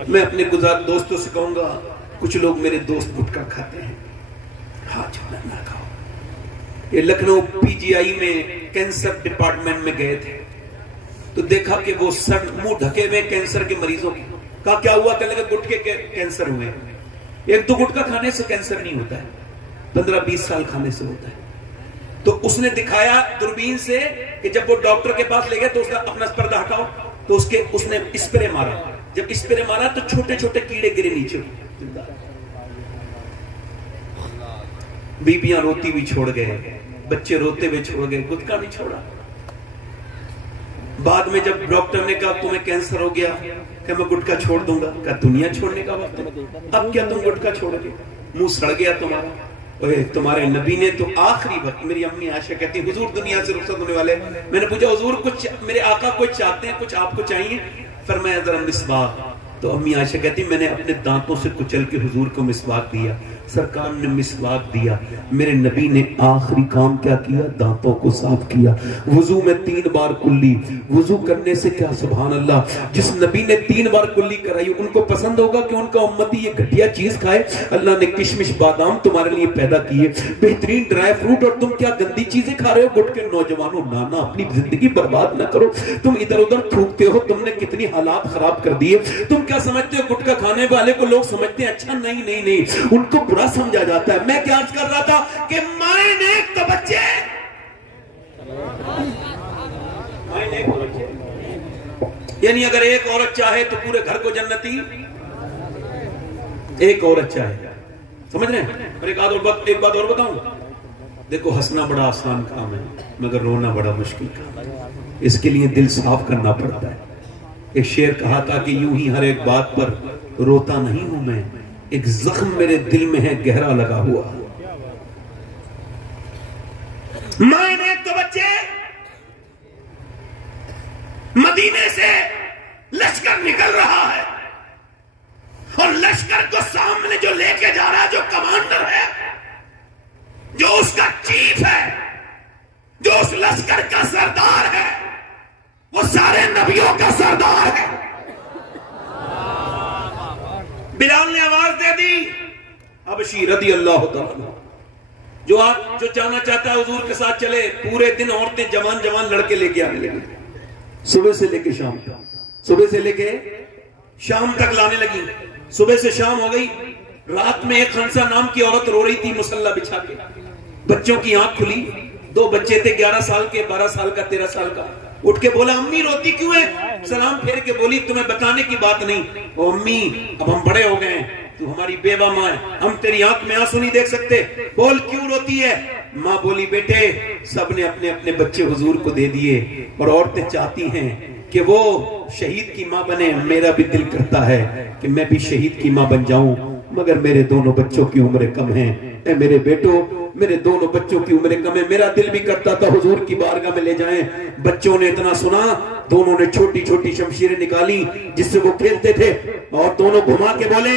मैं अपने गुजार दोस्तों से कहूंगा, कुछ लोग मेरे दोस्त गुटखा खाते हैं, हाथ जोड़ना ना खाओ। ये लखनऊ पीजीआई में कैंसर डिपार्टमेंट में गए थे तो देखा कि वो सर मुंह ढके हुए कैंसर के मरीजों की। कहा क्या हुआ? कहने लगे गुटखे के कैंसर हुए। एक तो गुटखा खाने से कैंसर नहीं होता है, 15-20 साल खाने से होता है। तो उसने दिखाया दूरबीन से कि जब वो डॉक्टर के पास ले गया तो उसका अपना पर्दा हटाओ, तो उसने स्प्रे मारा। जब स्प्रे मारा तो छोटे छोटे कीड़े गिरे नीचे। बीबियां रोती भी छोड़ गए, बच्चे रोते हुए छोड़ गए, गुटखा नहीं छोड़ा। बाद में जब डॉक्टर ने कहा तुम्हें कैंसर हो गया, क्या मैं गुटखा छोड़ दूंगा? क्या दुनिया छोड़ने का वक्त है? अब क्या तुम गुटखा छोड़ोगे? मुंह सड़ गया तुम्हारा। ओए तुम्हारे नबी ने तो आखिरी वक्त, मेरी अम्मी आयशा कहती हुजूर दुनिया से रुखसत होने वाले। मैंने पूछा हुजूर कुछ मेरे आका कुछ चाहते हैं, कुछ आपको चाहिए? फरमाया जरा मिसवाक। तो अम्मी आयशा कहती मैंने अपने दांतों से कुचल के हुजूर को मिसवाक दिया। सरकार ने मिसवाक दिया। मेरे नबी ने आखिरी काम क्या किया? दांतों को साफ किया। वुजू में 3 बार कुल्ली। वुजू करने से क्या सुभान अल्लाह, जिस नबी ने 3 बार कुल्ली कराई उनको पसंद होगा कि उनका उम्मती ये घटिया चीज खाए? अल्लाह ने किशमिश बादाम तुम्हारे लिए पैदा किए, बेहतरीन ड्राई फ्रूट, और तुम क्या गंदी चीजें खा रहे हो? गुट के नौजवानों, नाना अपनी जिंदगी बर्बाद ना करो। तुम इधर उधर थूकते हो, तुमने कितनी हालात खराब कर दिए। तुम क्या समझते हो गुटखा खाने वाले को लोग समझते हैं अच्छा? नहीं नहीं नहीं, उनको बुरा समझा जाता है। मैं क्या अर्ज कर रहा था कि माए ने तो बच्चे, यानी अगर एक औरत चाहे तो पूरे घर को जन्नती, एक औरत चाहे, समझ रहे हैं? और एक बात और बताऊं, देखो हंसना बड़ा आसान काम है मगर रोना बड़ा मुश्किल काम है। इसके लिए दिल साफ करना पड़ता है। एक शेर कहा था कि यूं ही हर एक बात पर रोता नहीं हूं मैं, एक जख्म मेरे दिल में है गहरा लगा हुआ। मैंने तो बच्चे मदीने से लश्कर निकल रहा है और लश्कर को सामने जो लेके जा रहा है, जो कमांडर है, जो उसका चीफ है, जो उस लश्कर का सरदार है, वो सारे नबियों का सरदार है। बिलाल ने आवाज दे दी, हबशी रदी अल्लाह तआला, जो जाना चाहता है हुजूर के साथ चले। पूरे दिन औरतें जवान जवान लड़के लेके आने लगी, सुबह से लेके शाम तक, सुबह से लेके शाम तक लाने लगी। सुबह से शाम हो गई, रात में एक खंसा नाम की औरत रो रही थी मुसल्ला बिछा के। बच्चों की आंख खुली, 2 बच्चे थे, 11 साल के, 12 साल का, 13 साल का। उठ के बोला अम्मी रोती क्यों है? सलाम फेर के बोली तुम्हें बताने की बात नहीं। ओ अम्मी अब हम बड़े हो गए हैं, तू हमारी बेवा माँ है, हम तेरी आंख में आंसू नहीं देख सकते, बोल क्यों रोती है? माँ बोली बेटे सबने अपने अपने बच्चे हुजूर को दे दिए और औरतें चाहती हैं कि वो शहीद की माँ बने। मेरा भी दिल करता है कि मैं भी शहीद की माँ बन जाऊं, मगर मेरे दोनों बच्चों की उम्रें कम हैं। ए मेरे बेटो, मेरे दोनों बच्चों की उम्रें कम है। मेरा दिल भी करता था हुजूर की बारगाह में ले जाएं। बच्चों ने इतना सुना, दोनों ने छोटी छोटी शमशीरें निकाली जिससे वो खेलते थे और दोनों घुमा के बोले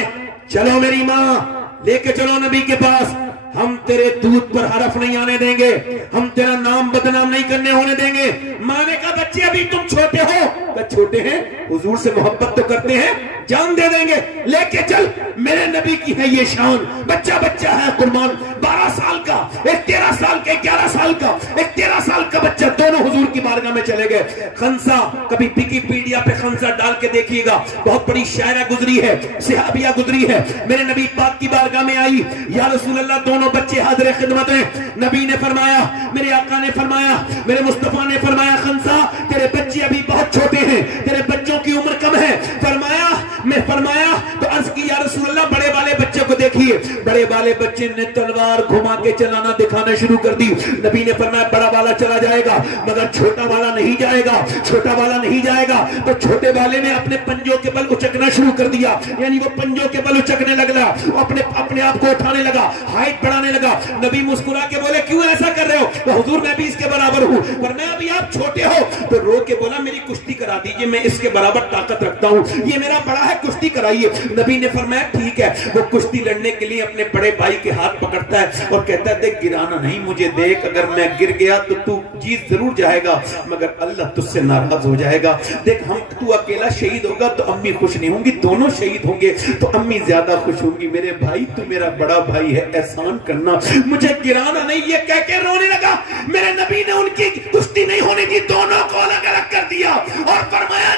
चलो मेरी माँ, लेके चलो नबी के पास, हम तेरे दूध पर हरफ नहीं आने देंगे, हम तेरा नाम बदनाम नहीं करने होने देंगे। माँ ने कहा बच्चे अभी तुम छोटे हो। तो छोटे हैं, हुजूर से मोहब्बत तो करते हैं, जान दे देंगे, लेके चल, मेरे नबी की है ये शान। बच्चा बच्चा है कुर्बान, 12 साल का, एक 13 साल का, 11 साल का, एक 13 साल का बच्चा, दोनों हुजूर की बारगाह में चले गए। खंसा, कभी विकिपीडिया पे खंसा डाल के देखिएगा, बहुत बड़ी शायरा गुजरी है, सहाबिया गुजरी है, मेरे नबी पाक की बारगाह में आई, या रसूल अल्लाह दोनों बच्चे हाजिर खिदमत हैं। नबी ने फरमाया, मेरे आका ने फरमाया, मेरे मुस्तफा ने फरमाया खंसा तेरे बच्चे अभी बहुत छोटे हैं, तेरे बच्चों की उम्र कम है। फरमाया, मैं फरमाया तो अर्ज की या रसूल अल्लाह बड़े वाले बच्चे को देखिए। बड़े वाले बच्चे ने तलवार घुमा के चलाना दिखाना शुरू कर दी। नबी ने फरमाया बड़ा वाला चला जाएगा मगर छोटा वाला नहीं जाएगा, छोटा वाला नहीं जाएगा। तो छोटे वाले ने अपने पंजों के बल उचकना शुरू कर दिया, यानी वो पंजों के बल उचकने लगा, अपने आप को उठाने लगा, हाइट बढ़ाने लगा। नबी मुस्कुरा के बोले क्यों ऐसा कर रहे हो? तो हुजूर मैं भी इसके बराबर हूँ, वरना अभी आप छोटे हो। तो रो के बोला मेरी कुश्ती करा दीजिए, मैं इसके बराबर ताकत रखता हूँ, ये मेरा बड़ा है, कुश्ती कराइए। नबी ने फरमाया ठीक है। वो कुश्ती लड़ने के लिए अपने बड़े भाई के हाथ पकड़ता है और कहता है देख गिराना नहीं मुझे, देख अगर मैं गिर गया तो तू जीत जरूर जाएगा मगर अल्लाह तुझसे नाराज हो जाएगा। देख हम तू अकेला शहीद होगा तो अम्मी खुश नहीं होंगी, दोनों शहीद होंगे तो अम्मी ज्यादा खुश होंगी। मेरे भाई तू मेरा बड़ा भाई है, एहसान करना, मुझे गिराना नहीं। ये कह के रोने लगा। मेरे नबी ने उनकी कुश्ती नहीं होने दी, दोनों को अलग अलग कर दिया और फरमाया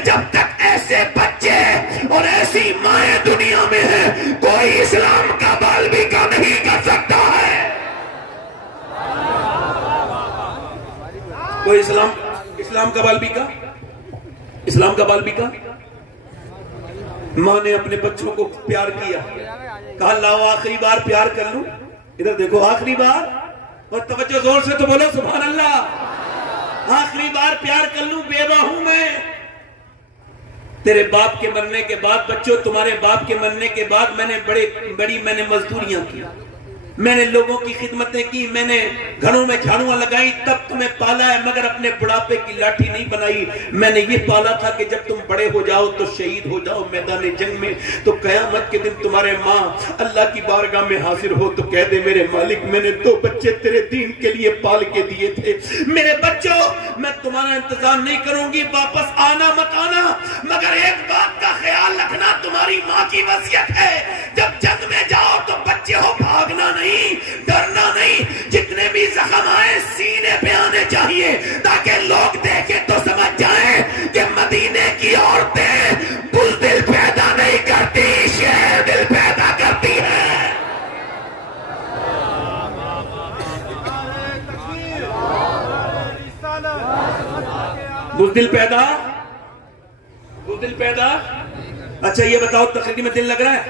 जब तक ऐसे बच्चे और ऐसी माएं दुनिया में है कोई इस्लाम का बालबिका नहीं कर सकता है। कोई इस्लाम का बालबिका मां ने अपने बच्चों को प्यार किया, कहा लाओ आखिरी बार प्यार कर लूं। इधर देखो आखिरी बार, और तवज्जो जोर से तो बोलो सुभान अल्लाह। आखिरी बार प्यार कर लूं, बेवा हूं मैं। तेरे बाप के मरने के बाद बच्चों, तुम्हारे बाप के मरने के बाद मैंने मैंने मजदूरियां की, मैंने लोगों की खिदमतें की, मैंने घरों में झाड़ुआं लगाई, तब तुम्हें पाला है मगर अपने बुढ़ापे की लाठी नहीं बनाई। मैंने ये पाला था कि जब तुम बड़े हो जाओ तो शहीद हो जाओ मैदान जंग में, तो कयामत के दिन तुम्हारे माँ अल्लाह की बारगाह में हाजिर हो तो कह दे मेरे मालिक मैंने 2 बच्चे तेरे दीन के लिए पाल के दिए थे। मेरे बच्चों मैं तुम्हारा इंतजार नहीं करूंगी, वापस आना मत आना, मगर एक बात का ख्याल रखना, तुम्हारी माँ की वसीयत है जब जंग में जाओ तो बच्चे हो भागना नहीं, डरना नहीं, जितने भी जख्म आए सीने पे आने चाहिए ताकि लोग देखें तो समझ जाएं कि मदीने की औरतें बुज़दिल पैदा नहीं करती, शेर दिल पैदा करती है। बुज़दिल पैदा। अच्छा ये बताओ तकरीर में दिल लग रहा है?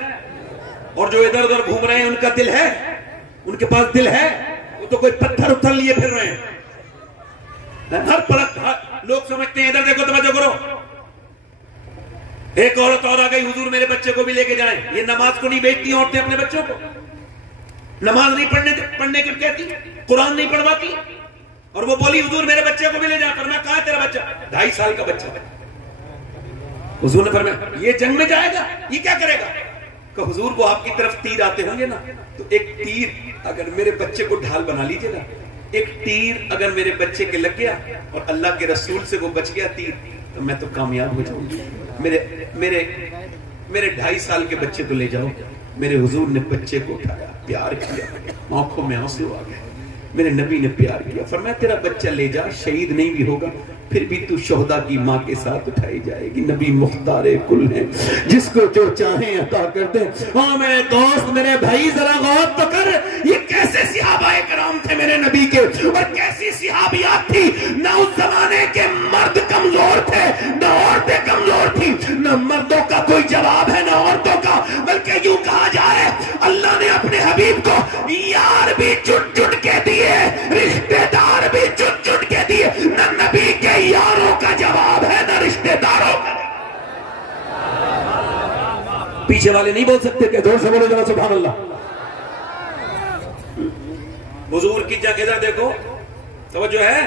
और जो इधर उधर घूम रहे हैं उनका दिल है? उनके पास दिल है? वो तो कोई पत्थर उथर लिए फिर रहे हैं। हर पलक लोग समझते हैं, इधर देखो तवज्जो करो, एक औरत और आ गई, हुजूर मेरे बच्चे को भी लेके जाएं। ये नमाज को नहीं बेचती औरतें अपने बच्चों को, नमाज नहीं पढ़ने की कहती, कुरान नहीं पढ़वाती, और वो बोली हुजूर मेरे बच्चे को भी ले जा। फरमाया कहां है तेरा बच्चा? 2.5 साल का बच्चा। हुजूर ने फरमाया ये जंग में जाएगा, ये क्या करेगा? कि हुजूर को आपकी तरफ तीर आते होंगे ना, तो एक तीर अगर मेरे बच्चे को ढाल बना लीजिएगा, एक तीर अगर मेरे बच्चे के लग गया और अल्लाह के रसूल से वो बच गया तीर, तो मैं तो कामयाब हो जाऊंगी। मेरे 2.5 साल के बच्चे को ले जाओ। मेरे हुजूर ने बच्चे को उठाया, प्यार किया, आंखों में आंसू आ गए। मेरे नबी ने प्यार किया, फरमाया तेरा बच्चा ले जा, शहीद नहीं भी होगा फिर भी तू शोहदा की माँ के साथ उठाई जाएगी। नबी मुख्तारे कुल है, जिसको जो चाहे अता कर दे। हाँ मेरे दोस्त, मेरे भाई जरा गौर तो कर, ये कैसे सहाबाए कराम थे मेरे नबी के, और कैसी सहाबियात थी। न उस जमाने के मर्द कमजोर थे, न औरतें कमजोर थी, न मर्दों का कोई जवाब है न औरतों का, बल्कि यूं कहा जाए अल्लाह ने अपने हबीब को यार भी चुन चुन के दिए, रिश्तेदार भी चुन चुन के दिए। न नबी के यारों का जवाब है न रिश्तेदारों का। पीछे वाले नहीं बोल सकते, क्या जोर से बोलो जरा सुभान अल्लाह। हुजूर की जगह देखो, तवज्जो है।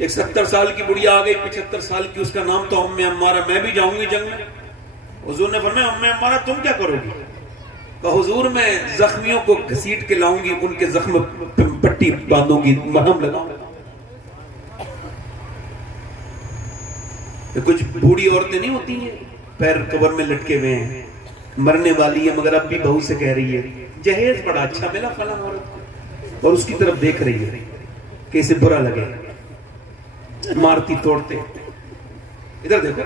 एक 70 साल की बुढ़िया आ गई, 75 साल की, उसका नाम तो उम्मे अम्मारा। मैं भी जाऊंगी जंग में। हुजूर ने फरमाया उम्मे अम्मारा तुम क्या करोगी? कहा हुजूर मैं जख्मियों को घसीट के लाऊंगी, उनके जख्म पट्टी बांधूंगी, मरहम लगाऊंगी। कुछ बूढ़ी औरतें नहीं होती हैं, पैर कब्र में लटके हुए हैं, मरने वाली है मगर अब भी बहू से कह रही है जहेज बड़ा अच्छा मिला फला औरत को, और उसकी तरफ देख रही है कि इसे बुरा लगे, मारती तोड़ते। इधर देखो,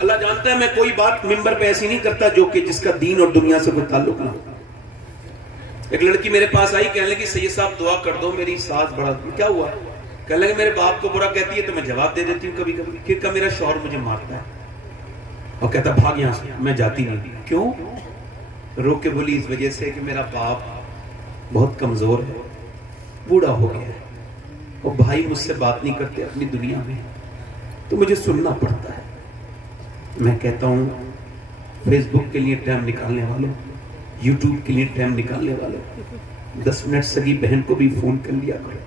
अल्लाह जानता है मैं कोई बात मिंबर पे ऐसी नहीं करता जो कि जिसका दीन और दुनिया से कोई ताल्लुक ना। एक लड़की मेरे पास आई, कहने लगी सैयद साहब दुआ कर दो, मेरी सास बड़ा। क्या हुआ? कहने लगे मेरे बाप को बुरा कहती है तो मैं जवाब दे देती हूँ कभी कभी, फिर का मेरा शौहर मुझे मारता है और कहता भाग यहां से, मैं जाती नहीं। क्यों? रो के बोली इस वजह से कि मेरा बाप बहुत कमजोर है, बूढ़ा हो गया है, और भाई मुझसे बात नहीं करते अपनी दुनिया में, तो मुझे सुनना पड़ता है। मैं कहता हूं फेसबुक के लिए टाइम निकालने वालों, यूट्यूब के लिए टाइम निकालने वालों, 10 मिनट सगी बहन को भी फोन कर लिया करो।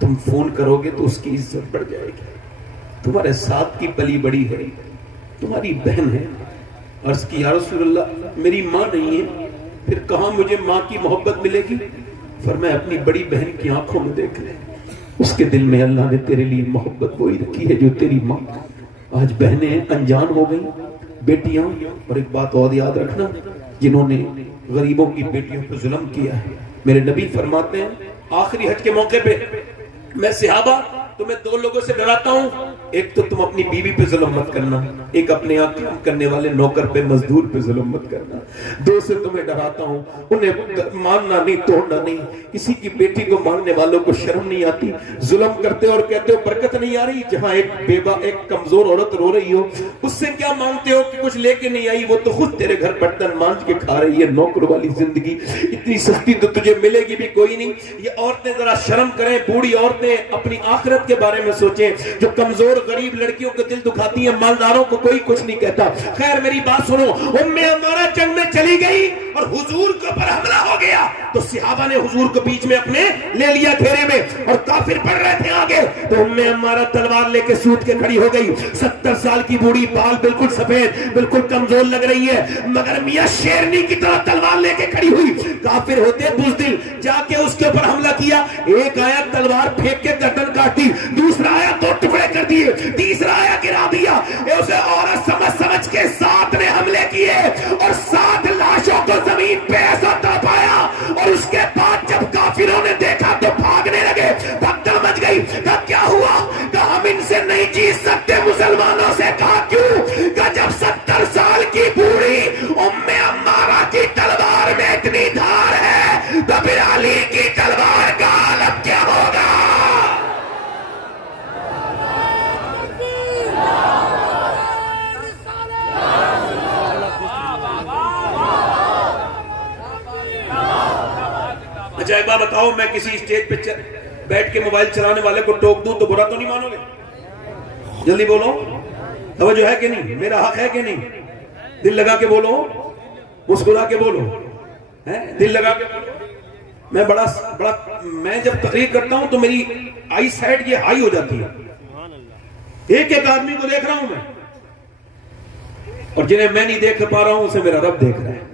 तुम फोन करोगे तो उसकी इज्जत बढ़ जाएगी। तुम्हारे साथ की पली बड़ी है, तुम्हारी बहन है। अर्ज की या रसूलल्लाह मेरी माँ नहीं है, फिर कहां मुझे माँ की मोहब्बत मिलेगी? फरमाया अपनी बड़ी बहन की आंखों में देख ले, उसके दिल में अल्लाह ने तेरे लिए मोहब्बत वही रखी है जो तेरी माँ। आज बहनें अनजान हो गई, बेटियां। और एक बात और याद रखना, जिन्होंने गरीबों की बेटियों पर जुल्म किया है, मेरे नबी फरमाते हैं आखिरी हज के मौके पे, मैं सहाबा तुम्हें दो लोगों से डराता हूं, एक तो तुम अपनी बीवी पे जुल्म मत करना, एक अपने यहाँ काम करने वाले नौकर पे मजदूर पे जुल्म मत करना। दो से तुम्हें डराता हूं, उन्हें मारना नहीं, तोड़ना नहीं। किसी की बेटी को मारने वालों को शर्म नहीं आती, जुल्म करते और कहते हो बरकत नहीं आ रही। जहां एक बेवा, एक कमजोर औरत रो रही हो, उससे क्या मांगते हो कि कुछ लेके नहीं आई, वो तो खुद तेरे घर बर्तन मांझ के खा रही है। नौकर वाली जिंदगी इतनी सस्ती तो तुझे मिलेगी भी कोई नहीं। ये औरतें जरा शर्म करें, बूढ़ी औरतें अपनी आखिरत के बारे में सोचें। जो कमजोर गरीब लड़कियों को दिल दुखाती है, मालदारों को कोई कुछ नहीं कहता। खैर मेरी बात सुनो, उम्मे अम्मारा जंग में चली गई और हुजूर के ऊपर हमला हो गया, तो सहाबा ने हुजूर को बीच में अपने ले लिया घेरे में, और काफिर बढ़ रहे थे आगे। तो उम्मे अम्मारा तलवार लेके सूत के खड़ी हो गई। 70 साल की बूढ़ी, बाल बिल्कुल सफेद, बिल्कुल कमजोर लग रही है, मगर मियां शेरनी की तरह तलवार लेके खड़ी हुई। काफिर होते बुज़दिल, जाके उसके ऊपर हमला किया। एक आया तलवार फेंक के गर्दन काटी, दूसरा आया दो टुकड़े कर दिए, तीसरा आया गिरा दिया। उसे औरत समझ के 7 ने हमले किए और 7 लाशों को जमीन पे ऐसा दबाया। और उसके बाद जब काफिरों ने देखा तो भागने लगे, भगदड़ मच गई। कहा क्या हुआ? कहा हम इनसे नहीं जीत सकते मुसलमानों से। कहा क्यों? कहा जब 70 साल की बूढ़ी उम्मे अम्मारा की तलवार में इतनी धार है, तो फिर अली की तलवार का आलम क्या होगा? अच्छा एक बार बताओ, मैं किसी स्टेज पे बैठ के मोबाइल चलाने वाले को टोक दूं तो बुरा तो नहीं मानोगे? जल्दी बोलो, तवज्जो है कि नहीं? मेरा हक है कि नहीं? दिल लगा के बोलो, मुस्कुरा के बोलो, है दिल लगा के बोलो। मैं मैं जब तकरीर करता हूं तो मेरी आई साइड ये हाई हो जाती है। एक एक आदमी को देख रहा हूं मैं, और जिन्हें मैं नहीं देख पा रहा हूं उसे मेरा रब देख रहा है।